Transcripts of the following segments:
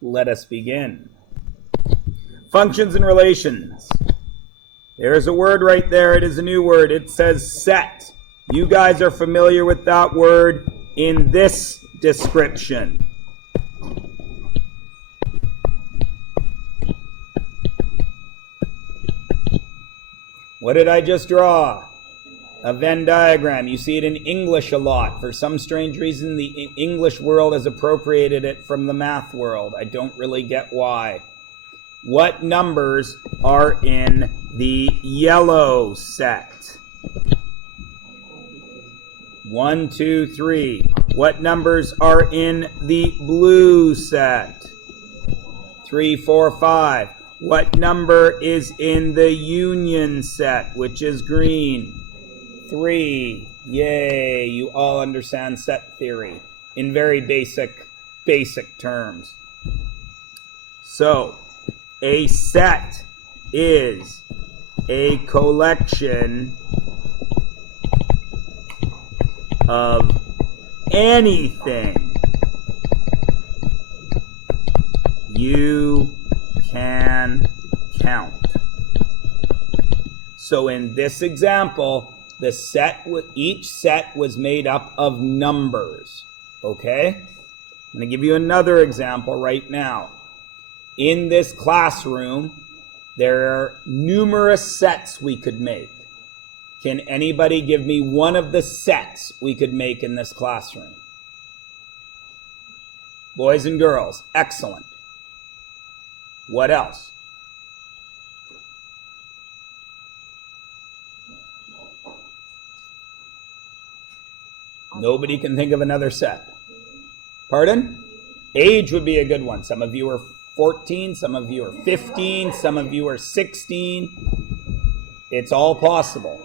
Let us begin. Functions and relations. There's a word right there. It is a new word. It says set. You guys are familiar with that word in this description. What did I just draw? A Venn diagram. You see it in English a lot. For some strange reason, the English world has appropriated it from the math world. I don't really get why. What numbers are in the yellow set? 1, 2, 3. What numbers are in the blue set? 3, 4, 5. What number is in the union set, which is green? 3. Yay, you all understand set theory in very basic terms. So, a set is a collection of anything you can count. So in this example, each set was made up of numbers. Okay? I'm going to give you another example right now. In this classroom, there are numerous sets we could make. Can anybody give me one of the sets we could make in this classroom? Boys and girls, excellent. What else? Nobody can think of another set. Pardon? Age would be a good one. Some of you are 14, some of you are 15, some of you are 16. It's all possible.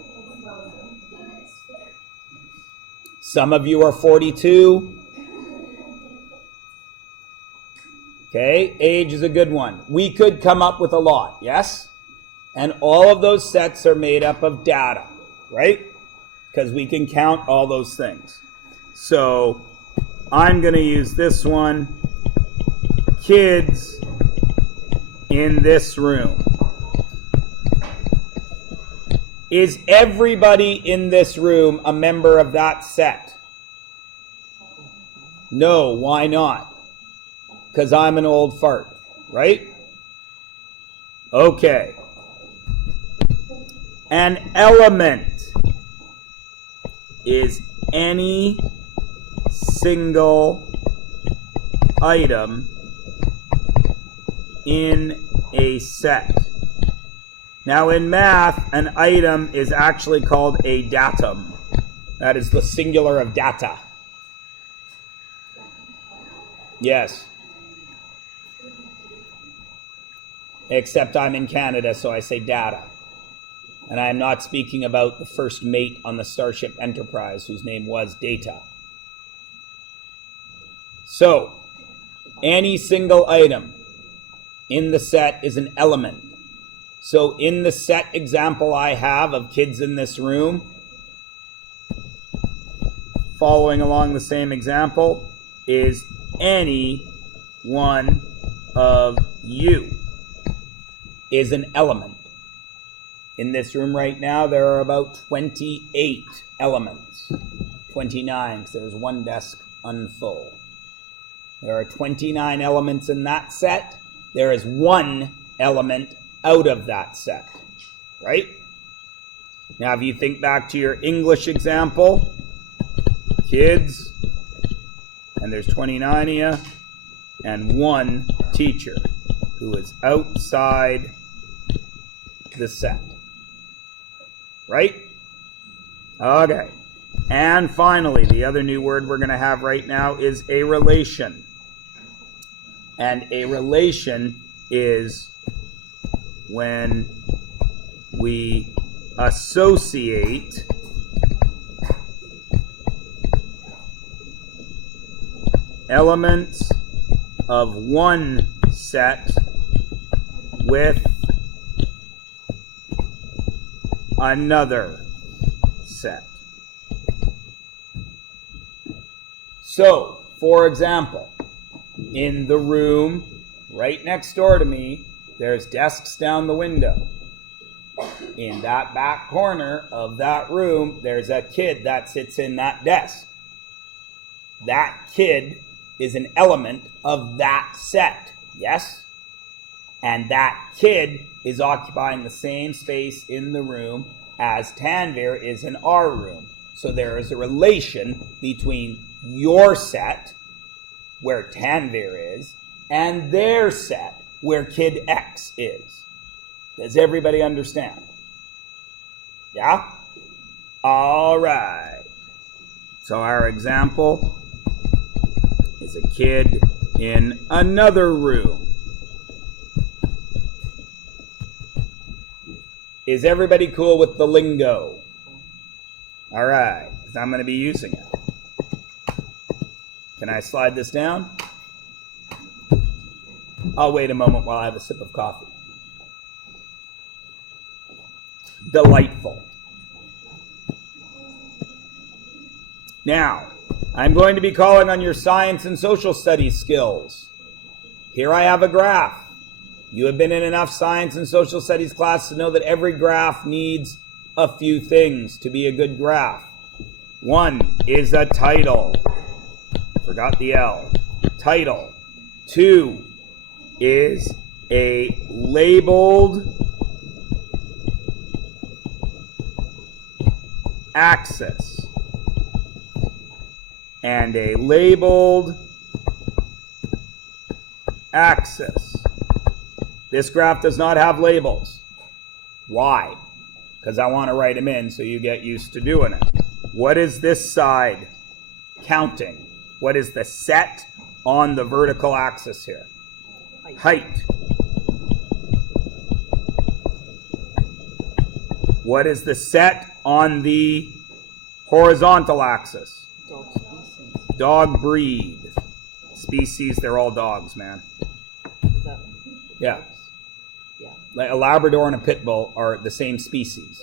Some of you are 42. Okay, age is a good one. We could come up with a lot, yes? And all of those sets are made up of data, right? Because we can count all those things. So I'm going to use this one. Kids in this room. Is everybody in this room a member of that set? No, why not? Because I'm an old fart, right? Okay. An element is any single item in a set. Now in math, an item is actually called a datum. That is the singular of data. Yes. Except I'm in Canada, so I say data. And I am not speaking about the first mate on the Starship Enterprise, whose name was Data. So, any single item in the set is an element. So in the set example I have of kids in this room, following along the same example, is any one of you is an element. In this room right now, there are about 28 elements. 29, because there's one desk unfull. There are 29 elements in that set. There is one element out of that set, right? Now, if you think back to your English example, kids, and there's 29 of you, and one teacher who is outside the set, right? Okay. And finally, the other new word we're going to have right now is a relation. And a relation is when we associate elements of one set with another set. So, for example, in the room Right next door to me, there's desks down the window. In that back corner of that room, there's a kid that sits in that desk. That kid is an element of that set, yes? And that kid is occupying the same space in the room as Tanvir is in our room. So there is a relation between your set, where Tanvir is, and their set, where Kid X is. Does everybody understand? Yeah? All right. So our example is a kid in another room. Is everybody cool with the lingo? All right, because I'm going to be using it. Can I slide this down? I'll wait a moment while I have a sip of coffee. Delightful. Now, I'm going to be calling on your science and social studies skills. Here I have a graph. You have been in enough science and social studies class to know that every graph needs a few things to be a good graph. One is a title. Forgot the L. Title. Two is a labeled axis. And a labeled axis. This graph does not have labels. Why? Because I want to write them in so you get used to doing it. What is this side counting? What is the set on the vertical axis here? Height. What is the set on the horizontal axis? Dog species. Dog breed. Species, they're all dogs, man. Is that Yeah. dogs? Yeah. Like a Labrador and a Pit Bull are the same species.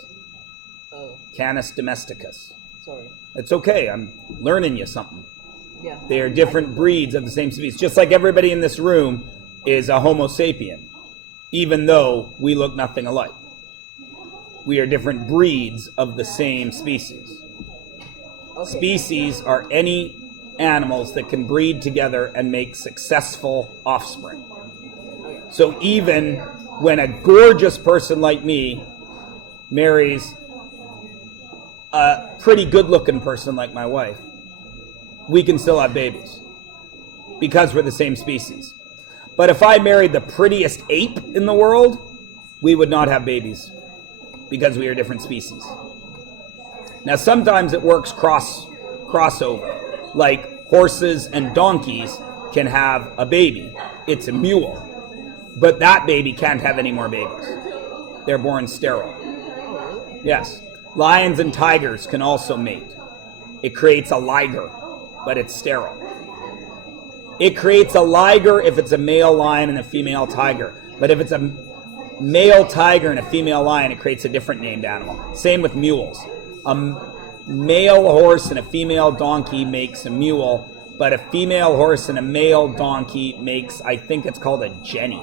Oh, Canis domesticus. sorry. It's okay, I'm learning you something. Yeah. They are different breeds of the same species. Just like everybody in this room is a Homo sapien, even though we look nothing alike. We are different breeds of the same species. Okay. Species are any animals that can breed together and make successful offspring. Okay. So even when a gorgeous person like me marries a pretty good-looking person like my wife, we can still have babies because we're the same species. But if I married the prettiest ape in the world, we would not have babies because we are different species. Now, sometimes it works crossover. Like horses and donkeys can have a baby. It's a mule. But that baby can't have any more babies. They're born sterile. Yes. Lions and tigers can also mate. It creates a liger, but it's sterile. It creates a liger if it's a male lion and a female tiger. But if it's a male tiger and a female lion, it creates a different named animal. Same with mules. A male horse and a female donkey makes a mule, but a female horse and a male donkey makes, I think it's called a jenny.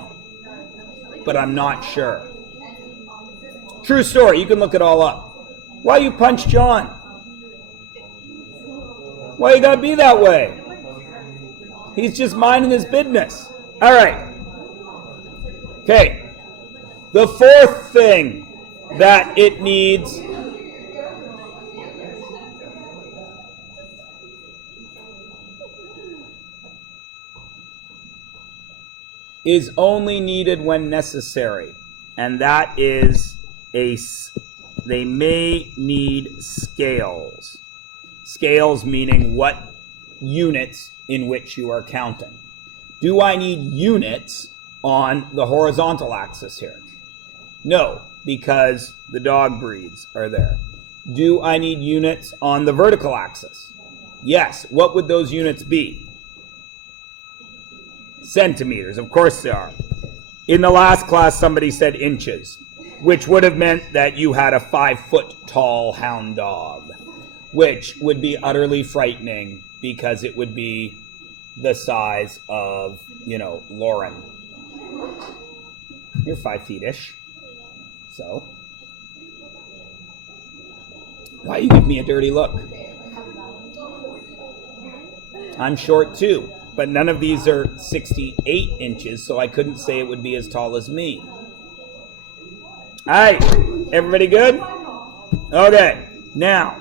But I'm not sure. True story, you can look it all up. Why you punch John? Why you gotta be that way? He's just minding his business. All right. Okay. The fourth thing that it needs is only needed when necessary, and that is they may need scales. Scales meaning what units in which you are counting. Do I need units on the horizontal axis here? No, because the dog breeds are there. Do I need units on the vertical axis? Yes. What would those units be? Centimeters, of course they are. In the last class, somebody said inches, which would have meant that you had a 5-foot tall hound dog, which would be utterly frightening because it would be the size of, Lauren. You're 5 feet-ish. So? Why you give me a dirty look? I'm short too, but none of these are 68 inches, so I couldn't say it would be as tall as me. Alright, everybody good? Okay, now,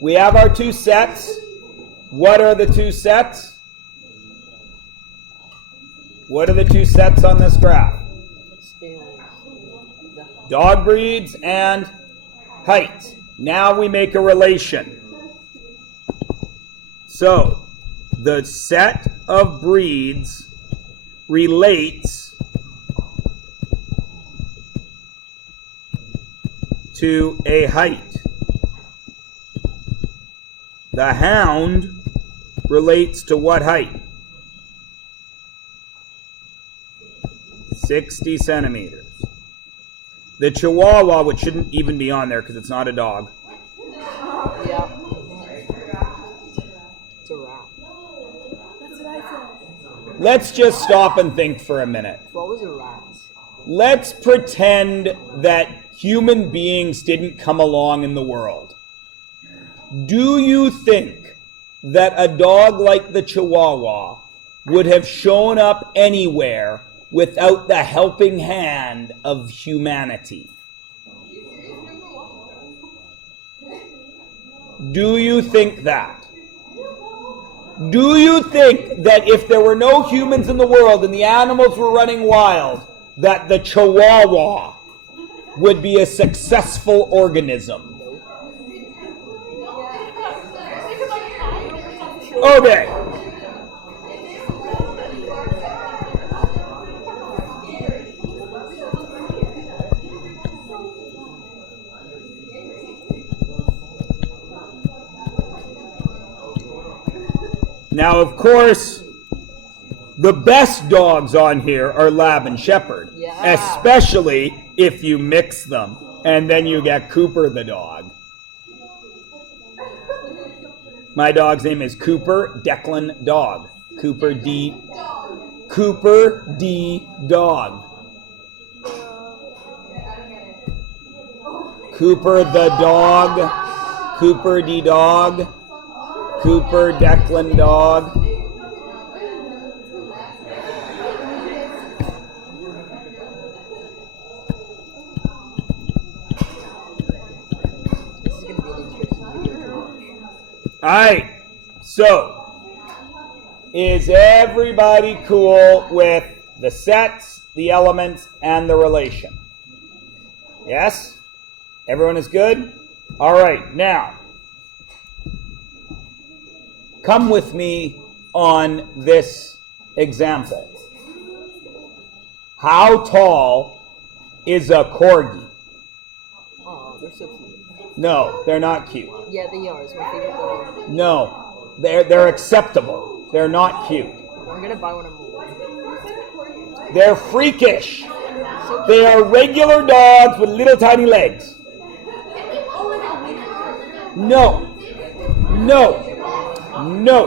we have our 2 sets. What are the 2 sets? What are the 2 sets on this graph? Dog breeds and height. Now we make a relation. So, the set of breeds relates to a height. The hound relates to what height? 60 centimeters. The Chihuahua, which shouldn't even be on there because it's not a dog. Yeah. It's a rat. That's what I said. Let's just stop and think for a minute. What was a rat? Let's pretend that human beings didn't come along in the world. Do you think that a dog like the Chihuahua would have shown up anywhere without the helping hand of humanity? Do you think that? Do you think that if there were no humans in the world and the animals were running wild, that the Chihuahua would be a successful organism? Okay. Now, of course, the best dogs on here are Lab and Shepherd, Yeah. especially if you mix them, and then you get Cooper the dog. My dog's name is Cooper Declan Dog. Cooper D. Dog. Cooper the dog. Cooper D. Dog. Cooper Declan Dog. This is going to be an interesting video to watch. Alright, so is everybody cool with the sets, the elements, and the relation? Yes? Everyone is good? Alright, now, come with me on this example. How tall is a corgi? Oh, they're so cute. No, they're not cute. Yeah, they are. It's my favorite dog. No, they're acceptable. They're not cute. I'm going to buy one of them. They're freakish. So They are regular dogs with little tiny legs. No. No. No.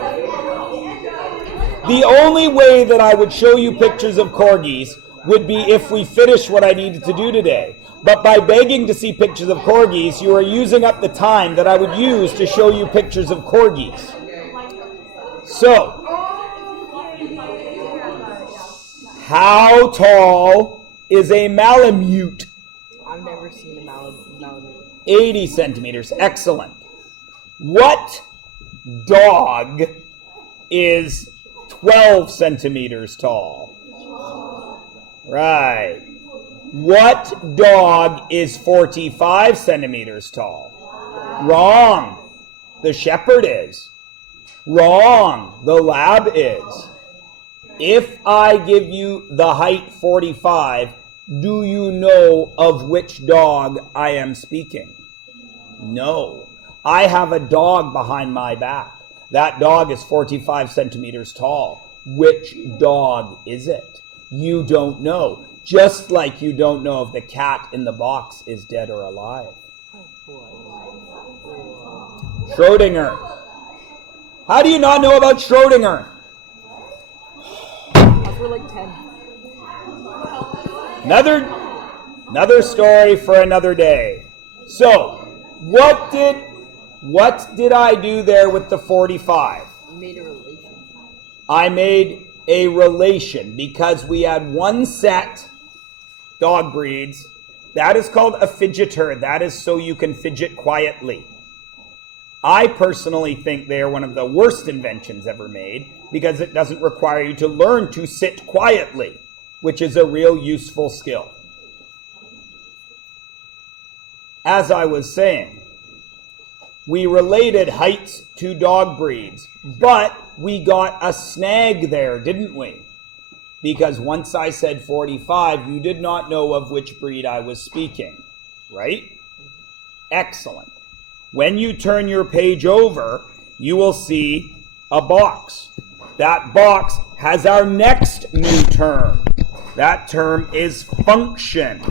The only way that I would show you pictures of corgis would be if we finish what I needed to do today. But by begging to see pictures of corgis, you are using up the time that I would use to show you pictures of corgis. So, how tall is a Malamute? I've never seen a Malamute. 80 centimeters. Excellent. What dog is 12 centimeters tall? Right. What dog is 45 centimeters tall? Wrong. The Shepherd is. Wrong. The Lab is. If I give you the height 45, do you know of which dog I am speaking? No. I have a dog behind my back. That dog is 45 centimeters tall. Which dog is it? You don't know. Just like you don't know if the cat in the box is dead or alive. Schrodinger. How do you not know about Schrodinger? I feel like 10. Another story for another day. So, what did I do there with the 45? You made a relation. I made a relation because we had one set dog breeds. That is called a fidgeter. That is so you can fidget quietly. I personally think they are one of the worst inventions ever made because it doesn't require you to learn to sit quietly, which is a real useful skill. As I was saying, we related heights to dog breeds, but we got a snag there, didn't we? Because once I said 45, you did not know of which breed I was speaking, right? Excellent. When you turn your page over, you will see a box. That box has our next new term. That term is function.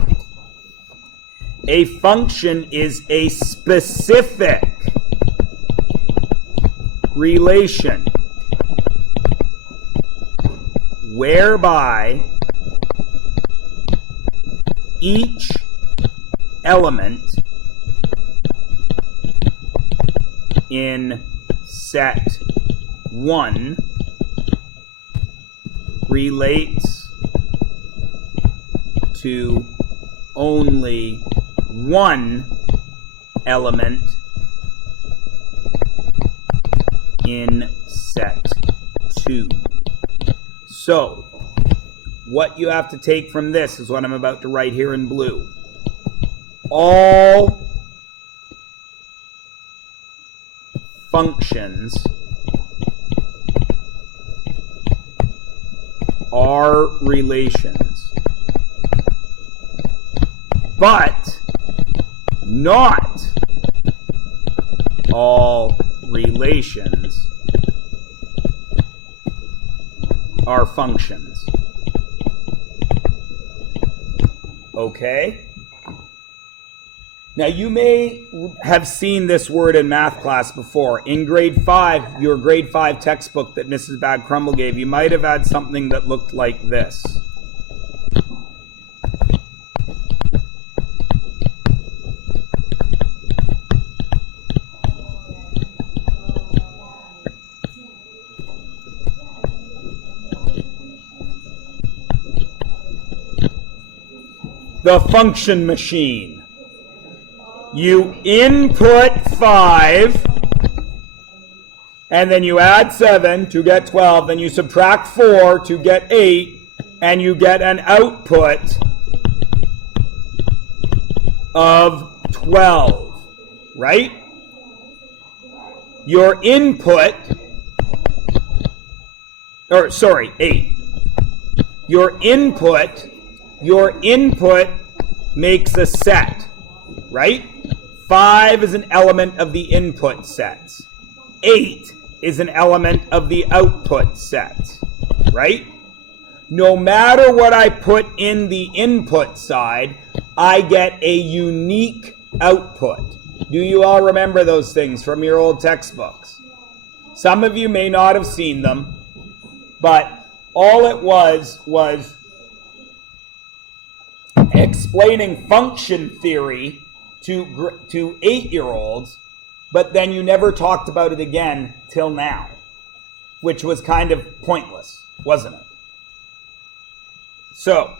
A function is a specific relation whereby each element in set 1 relates to only one element in set 2. So, what you have to take from this is what I'm about to write here in blue. All functions are relations, but not all relations are functions. Okay? Now, you may have seen this word in math class before. In grade 5, your grade 5 textbook that Mrs. Bad Crumble gave, you might have had something that looked like this. The function machine. You input 5, and then you add 7 to get 12, then you subtract 4 to get 8, and you get an output of 12, right? Your input, 8. Your input makes a set, right? 5 is an element of the input sets. 8 is an element of the output sets, right? No matter what I put in the input side, I get a unique output. Do you all remember those things from your old textbooks? Some of you may not have seen them, but all it was explaining function theory to 8-year-olds, but then you never talked about it again till now, which was kind of pointless, wasn't it? So,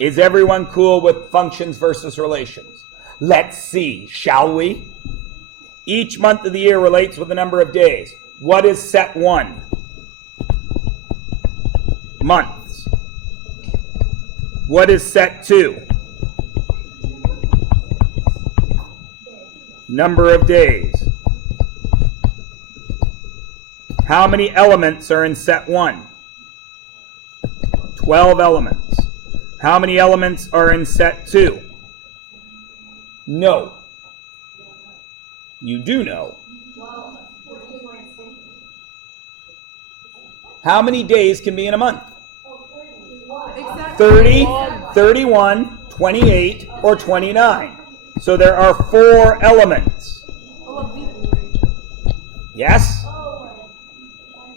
is everyone cool with functions versus relations? Let's see, shall we? Each month of the year relates with a number of days. What is set 1? Months. What is set 2? Number of days. How many elements are in set 1? 12 elements. How many elements are in set 2? No. You do know. How many days can be in a month? 30, 31, 28, or 29. So there are 4 elements. Yes?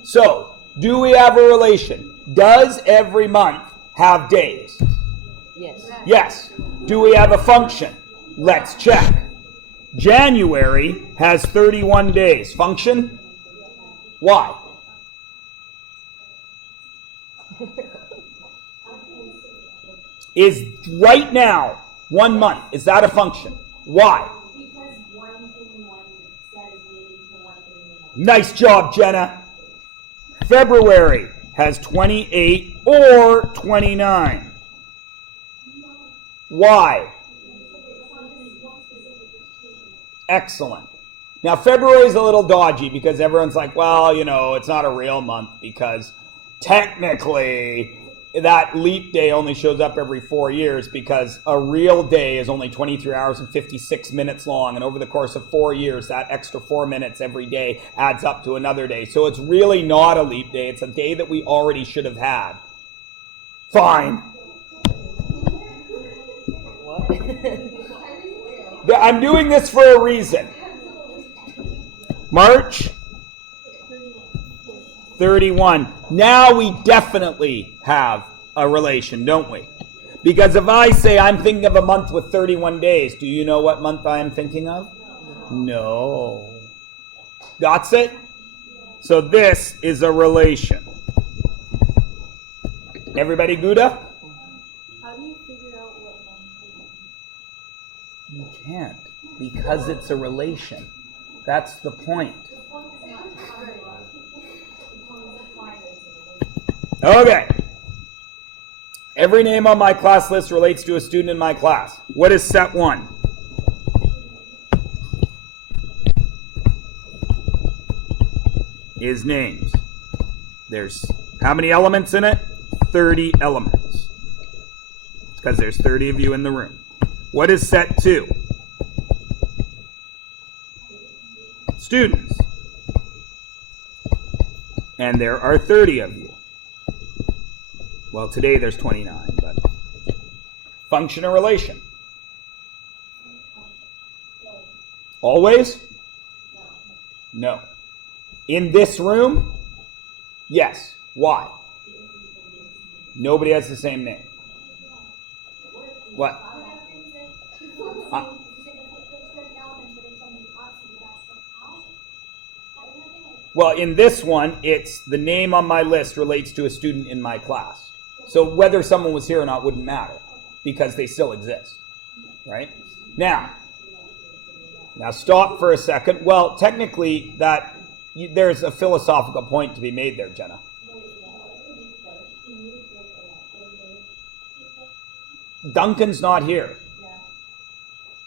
So, do we have a relation? Does every month have days? Yes. Yes. Do we have a function? Let's check. January has 31 days. Function? Why? Is right now 1 month. Is that a function? Why? Because one thing one set is leading to one thing another. Nice job, Jenna. February has 28 or 29. Why? Excellent. Now, February is a little dodgy because everyone's like, well, it's not a real month because technically that leap day only shows up every 4 years because a real day is only 23 hours and 56 minutes long. And over the course of 4 years, that extra 4 minutes every day adds up to another day. So it's really not a leap day. It's a day that we already should have had. Fine. What? I'm doing this for a reason. March 31. Now we definitely have a relation, don't we? Because if I say I'm thinking of a month with 31 days, do you know what month I am thinking of? No. Got it? So this is a relation. Everybody good? How do you figure out what month? You can't, because it's a relation. That's the point. Okay. Every name on my class list relates to a student in my class. What is set 1? Is names. There's how many elements in it? 30 elements. It's because there's 30 of you in the room. What is set 2? Students. And there are 30 of you. Well, today there's 29, but function or relation? Always? No. In this room? Yes. Why? Nobody has the same name. What? Well, in this one, it's the name on my list relates to a student in my class. So whether someone was here or not wouldn't matter because they still exist, right? Now stop for a second. Well, technically, there's a philosophical point to be made there, Jenna. Duncan's not here.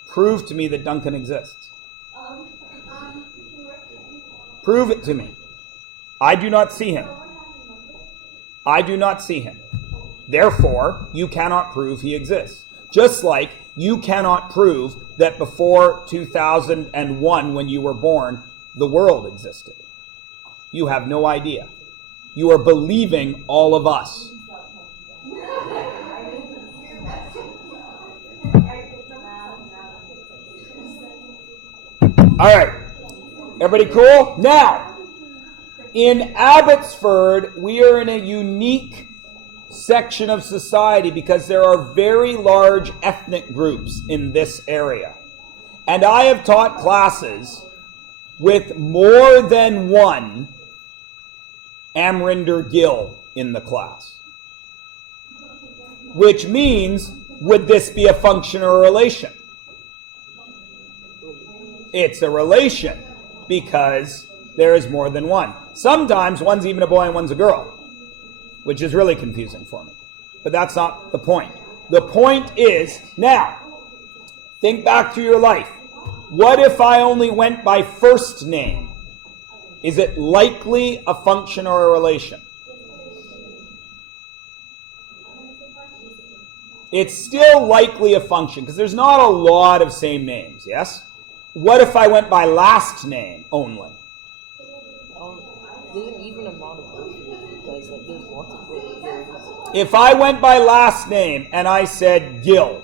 Prove to me that Duncan exists. Prove it to me. I do not see him. I do not see him. Therefore, you cannot prove he exists. Just like you cannot prove that before 2001, when you were born, the world existed. You have no idea. You are believing all of us. All right. Everybody cool? Now, in Abbotsford, we are in a unique section of society because there are very large ethnic groups in this area. And I have taught classes with more than one Amrinder Gill in the class. Which means, would this be a function or a relation? It's a relation because there is more than one. Sometimes one's even a boy and one's a girl, which is really confusing for me. But that's not the point. The point is, now, think back to your life. What if I only went by first name? Is it likely a function or a relation? It's still likely a function because there's not a lot of same names, yes? What if I went by last name only? There's an even amount of birth years because there's lots of birth years. If I went by last name and I said Gill,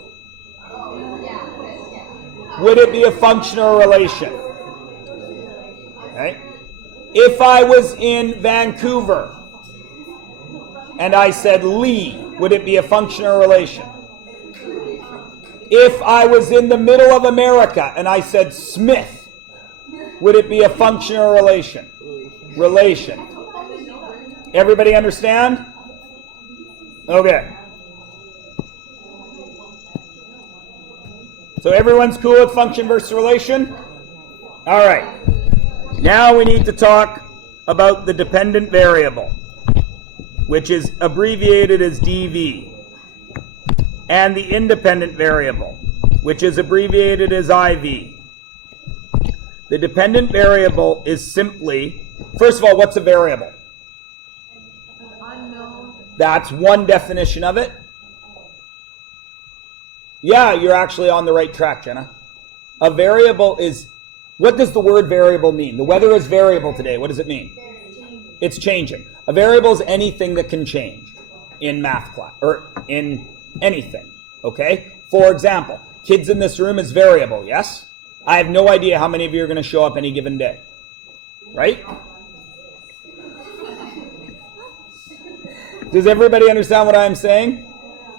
would it be a function or a relation? Okay. If I was in Vancouver and I said Lee, would it be a function or relation? If I was in the middle of America and I said Smith, would it be a function or relation? Relation. Everybody understand? Okay. So everyone's cool with function versus relation? All right. Now we need to talk about the dependent variable, which is abbreviated as dv, and the independent variable, which is abbreviated as iv. The dependent variable is simply, first of all, what's a variable? Unknown. That's one definition of it. Yeah, you're actually on the right track, Jenna. A variable is, what does the word variable mean? The weather is variable today. What does it mean? It's changing. A variable is anything that can change in math class, or in anything, okay? For example, kids in this room is variable, yes? I have no idea how many of you are going to show up any given day, right? Does everybody understand what I'm saying?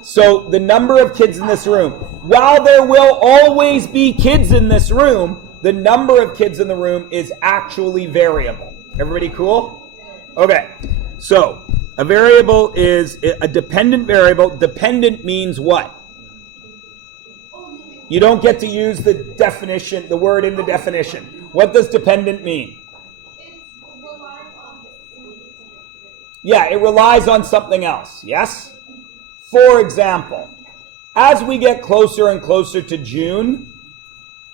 So the number of kids in this room, while there will always be kids in this room, the number of kids in the room is actually variable. Everybody cool? Okay. So a variable is a dependent variable. Dependent means what? You don't get to use the definition, the word in the definition. What does dependent mean? Yeah, it relies on something else, yes? For example, as we get closer and closer to June,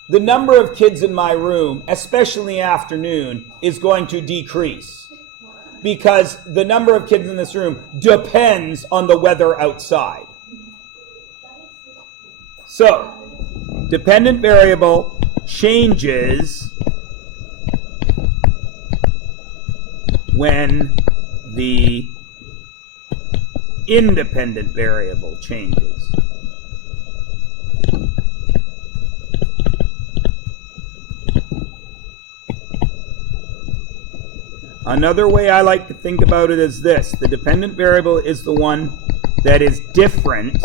the number of kids in my room, especially in the afternoon, is going to decrease. Because the number of kids in this room depends on the weather outside. So, dependent variable changes when the independent variable changes. Another way I like to think about it is this. The dependent variable is the one that is different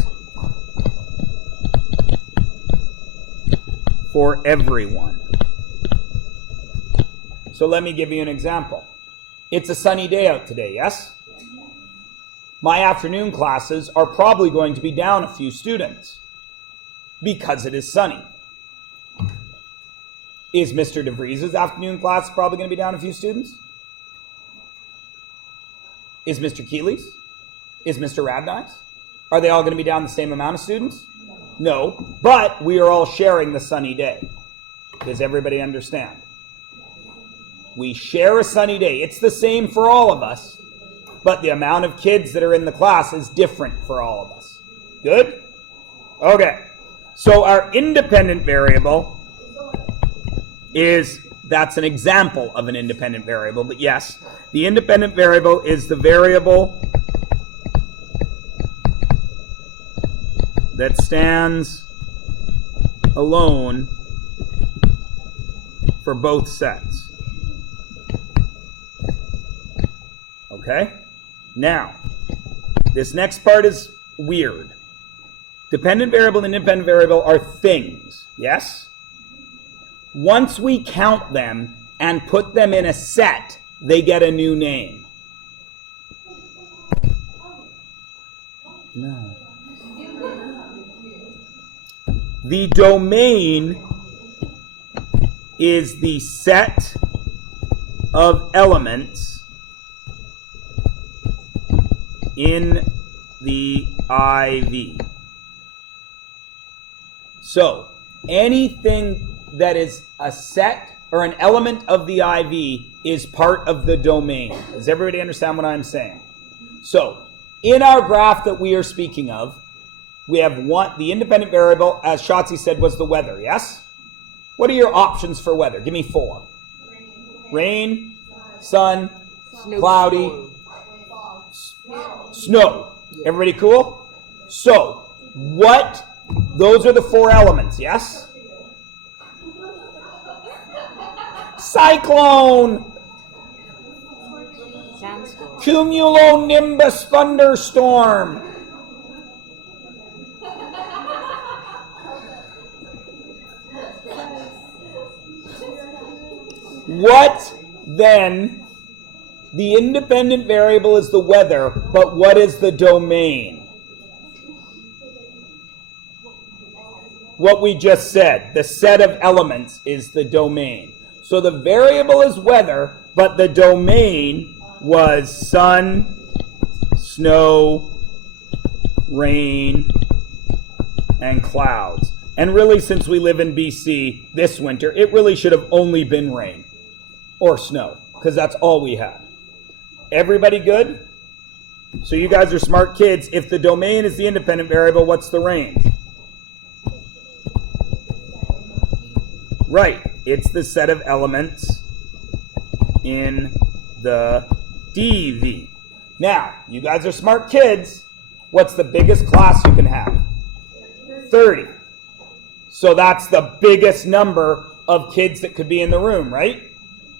for everyone. So let me give you an example. It's a sunny day out today, yes? My afternoon classes are probably going to be down a few students because it is sunny. Is Mr. DeVries' afternoon class probably going to be down a few students? Is Mr. Keeley's? Is Mr. Radnai's? Are they all going to be down the same amount of students? No, but we are all sharing the sunny day. Does everybody understand? We share a sunny day. It's the same for all of us, but the amount of kids that are in the class is different for all of us. Good? Okay. So our independent variable is, that's an example of an independent variable, but yes, the independent variable is the variable that stands alone for both sets. Okay? Now, this next part is weird. Dependent variable and independent variable are things, yes? Once we count them and put them in a set, they get a new name. No. The domain is the set of elements in the IV. So, anything that is a set or an element of the IV is part of the domain. Does everybody understand what I'm saying? So, in our graph that we are speaking of, we have one, the independent variable, as Shotzi said, was the weather, yes? What are your options for weather? Give me 4. Rain, sun, cloudy, snow. Everybody cool? So, those are the 4 elements, yes? Cyclone! Sandstorm. Cumulonimbus thunderstorm. What then? The independent variable is the weather, but what is the domain? What we just said, the set of elements is the domain. So the variable is weather, but the domain was sun, snow, rain, and clouds. And really, since we live in BC this winter, it really should have only been rain or snow, because that's all we had. Everybody good? So you guys are smart kids. If the domain is the independent variable, what's the range? Right. It's the set of elements in the DV. Now, you guys are smart kids. What's the biggest class you can have? 30. So that's the biggest number of kids that could be in the room, right?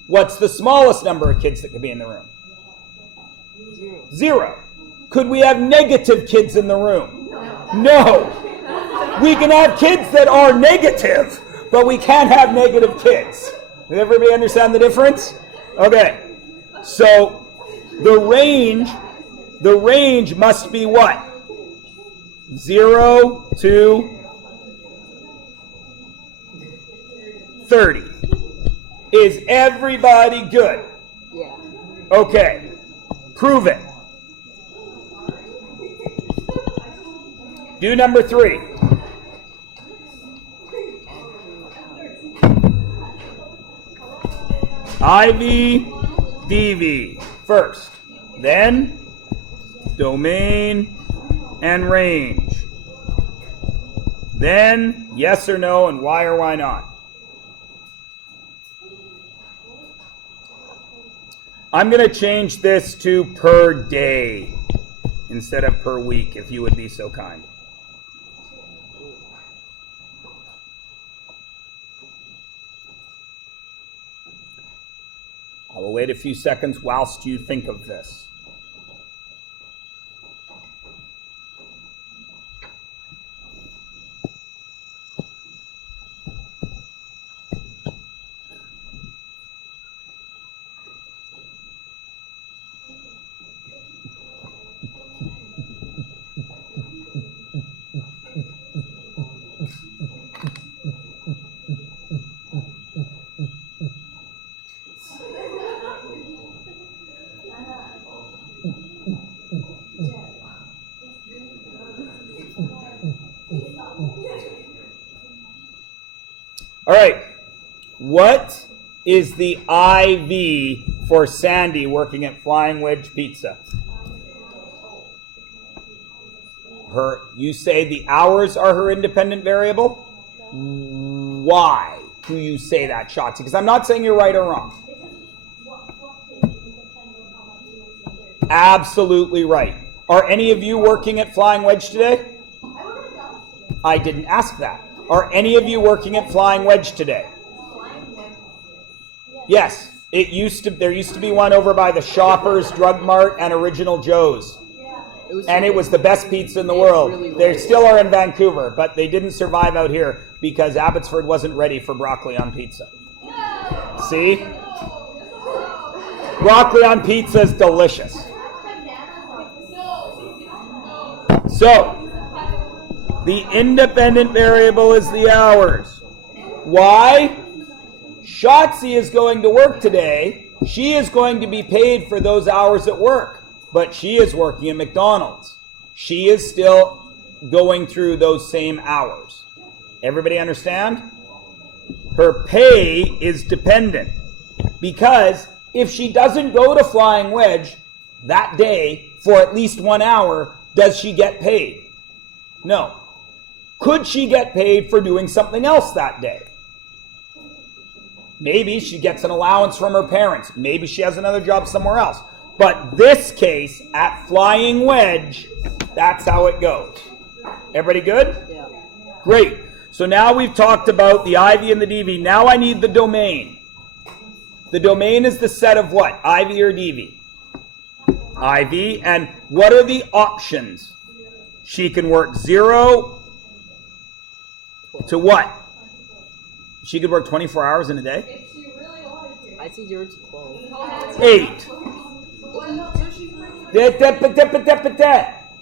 What's the smallest number of kids that could be in the room? 0. Could we have negative kids in the room? No. We can have kids that are negative, but we can't have negative kids. Does everybody understand the difference? Okay. So the range must be what? 0 to 30. Is everybody good? Yeah. Okay. Prove it. Do number 3. IV, DV first. Then domain and range. Then yes or no and why or why not. I'm going to change this to per day instead of per week, if you would be so kind. I will wait a few seconds whilst you think of this. All right, what is the IV for Sandy working at Flying Wedge Pizza? You say the hours are her independent variable? Why do you say that, Shotzi? Because I'm not saying you're right or wrong. Absolutely right. Are any of you working at Flying Wedge today? I didn't ask that. Are any of you working at Flying Wedge today? Yes. There used to be one over by the Shoppers, Drug Mart, and Original Joe's. And it was the best pizza in the world. They still are in Vancouver, but they didn't survive out here because Abbotsford wasn't ready for broccoli on pizza. See? Broccoli on pizza is delicious. So, the independent variable is the hours. Why? Shotzi is going to work today. She is going to be paid for those hours at work, but she is working at McDonald's. She is still going through those same hours. Everybody understand? Her pay is dependent because if she doesn't go to Flying Wedge that day for at least 1 hour, does she get paid? No. Could she get paid for doing something else that day? Maybe she gets an allowance from her parents. Maybe she has another job somewhere else. But this case, at Flying Wedge, that's how it goes. Everybody good? Yeah. Great. So now we've talked about the IV and the DV. Now I need the domain. The domain is the set of what? IV or DV? IV. And what are the options? She can work 0 to what? She could work 24 hours in a day? If she really wanted to. I see 0 to 12. 8.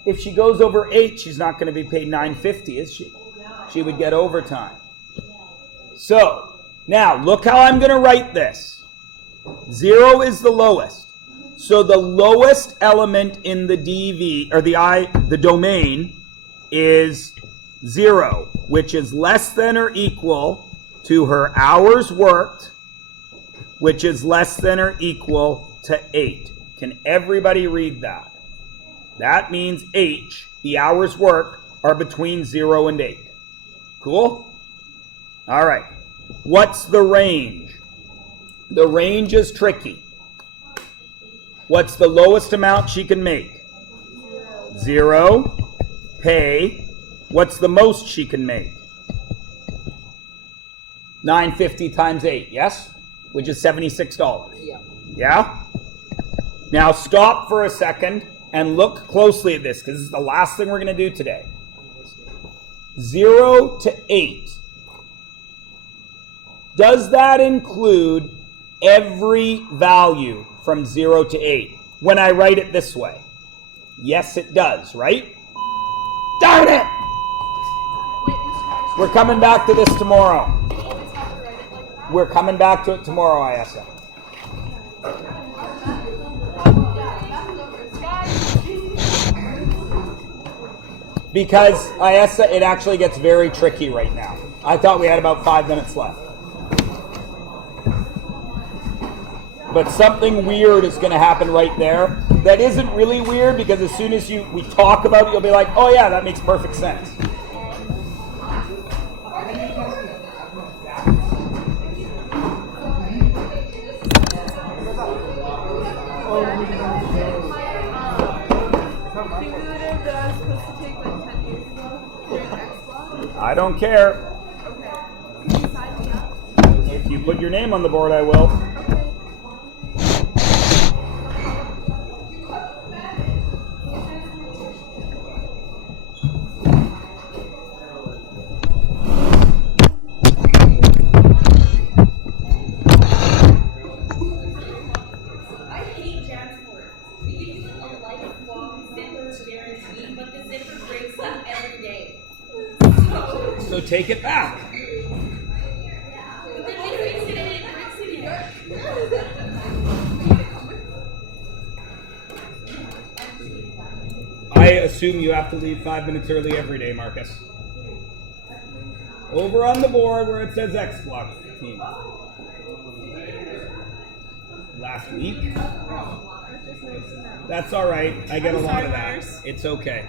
If she goes over 8, she's not going to be paid $9.50, is she? She would get overtime. So, now, look how I'm going to write this. 0 is the lowest. So the lowest element in the DV, or the domain, is 0, which is less than or equal to her hours worked, which is less than or equal to 8. Can everybody read that? That means H, the hours worked, are between 0 and 8. Cool? All right. What's the range? The range is tricky. What's the lowest amount she can make? 0. Pay. What's the most she can make? $9.50 times 8, yes? Which is $76. Yeah. Yeah? Now stop for a second and look closely at this, because this is the last thing we're going to do today. 0 to 8. Does that include every value from 0 to 8 when I write it this way? Yes, it does, right? Darn it! We're coming back to this tomorrow. We're coming back to it tomorrow, Ayessa. Because, Ayessa, it actually gets very tricky right now. I thought we had about 5 minutes left. But something weird is going to happen right there. That isn't really weird, because as soon as we talk about it, you'll be like, oh yeah, that makes perfect sense. I don't care. If you put your name on the board, I will. I hate transport. We give you like a lifelong zipper guarantee, but the zipper breaks up every day. So take it back. But then they fix it and it breaks it again. I assume you have to leave 5 minutes early every day, Marcus. Over on the board where it says X block team. Last week? That's all right. I get a lot of that. It's okay.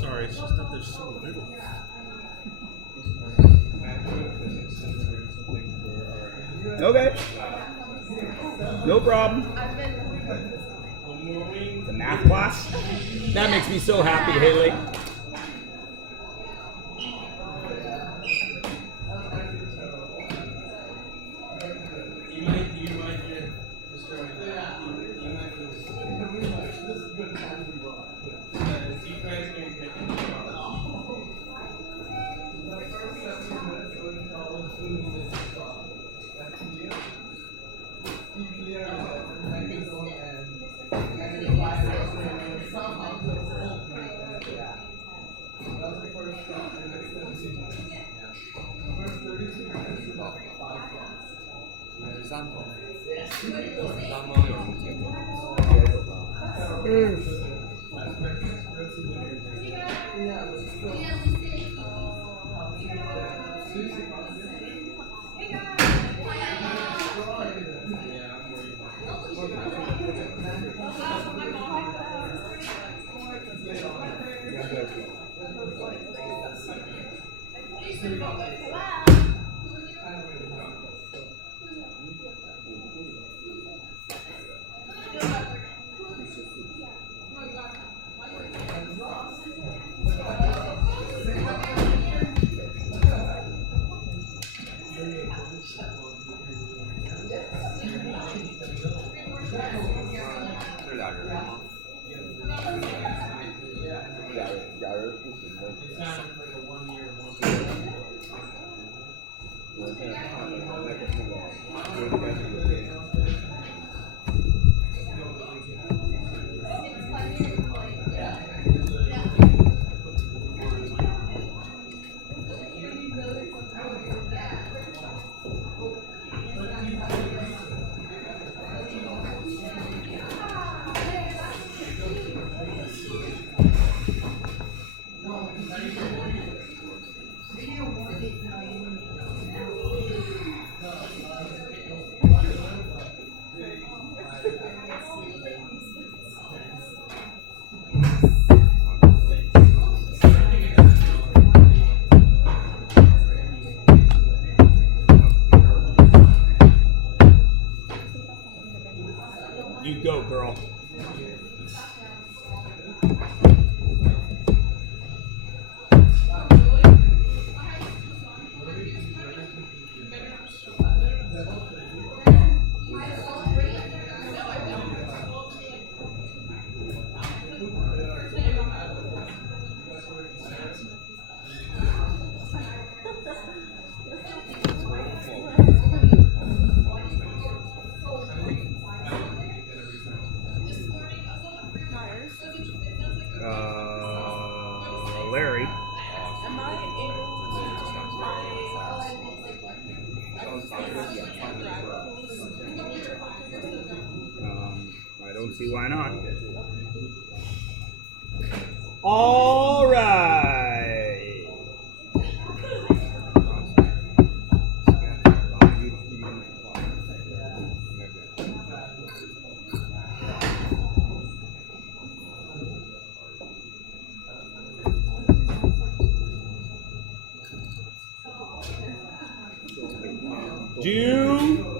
Sorry, it's just that there's so little. Okay. No problem. The math class? That makes me so happy, Haley. Larry. Am I able to change my I don't see why not. All right. Do